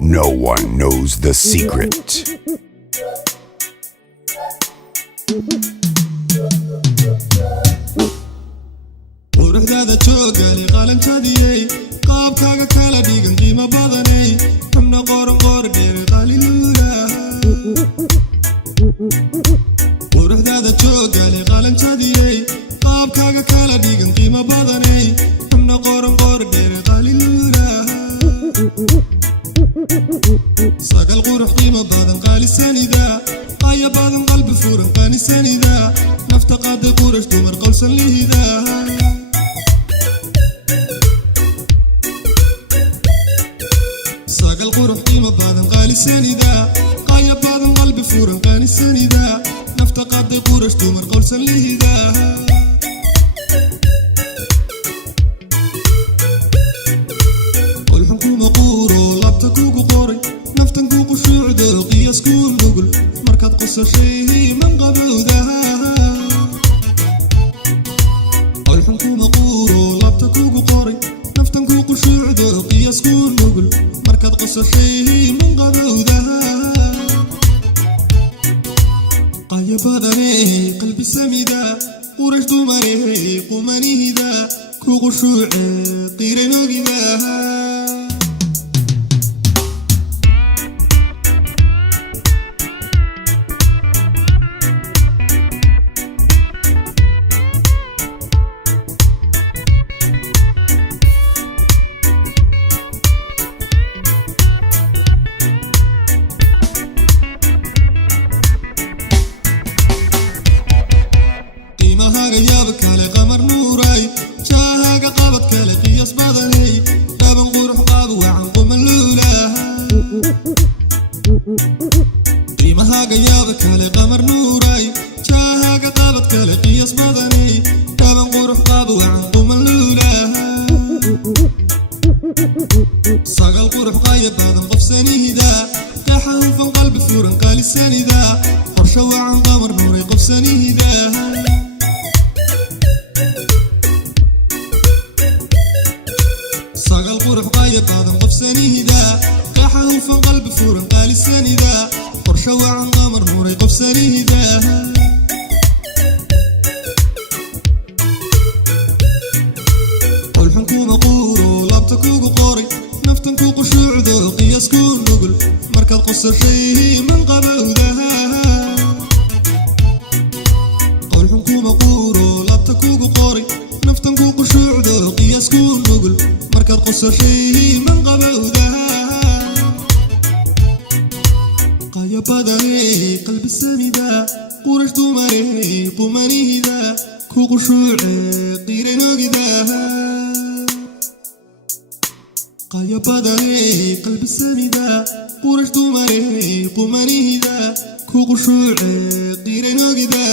No one knows the secret. quruxdaada joogaali qalanjadiyey qaabkaaga kala dhigan qiimo badanay xubna qoran qoor dheere qaliluula quruxdaada joogaali qalanjadiyey qaabkaaga kala dhigan qiimo badanay xubna qoran qoor dheere qaliluula sagal qurux qiimo badan qaalisanida qaya badan qalbi furan qaanisanida nafta qaaday qurash dumar qolsan lihida sagal qurux qiimo badan qaalisanida qaya badan qalbi furan qaanisanida nafta qaaday qurash dumar qolsan lihida qolxun kuma quuro labta kugu qoray naftan ku qushuucdo qiyas ku nugul markaad qosashay man qabowdaha qolxun kuma quuro labta kugu qoray naftan ku qushuucdo qiyas ku nugul markaad qosashay man qabowdaha qaya badane qalbi samida qurash dumare qumanihida ku qushuuce qiranogida qiimahaga yaab kale qamar nuuray jaahaga qabad kale qiyas badanay qaban qurux qaab wacan quman luulaha qiimahaga yaab kale qamar nuuray jaahaga qabad kale qiyas badanay qaban qurux qaab wacan quman luulaha sagal qurux qaya badan qofsanida qaxa hufan qalbi furan qaalisanida qorsho wacan qamar nuuray qofsanida sagal qurux qaya badan qofsanida qaxa hufan qalbi furan qaalisanida qorsho wacan qamar nuuray qofsanida qolxun kuma quuro labta kugu qoray naftan ku qushuucdo qiyas ku nugul markaad qosashay man qabowdaha qolxun kuma quuro labta kugu qoray naftan ku qushuucdo qiyas ku nugul markaad qosashay man qabowdaha qaya badane qalbi samida qurash dumare qumanihida ku qushuuce qiranogida qaya badane qalbi samida qurash dumare qumanihida ku qushuuce qiranogida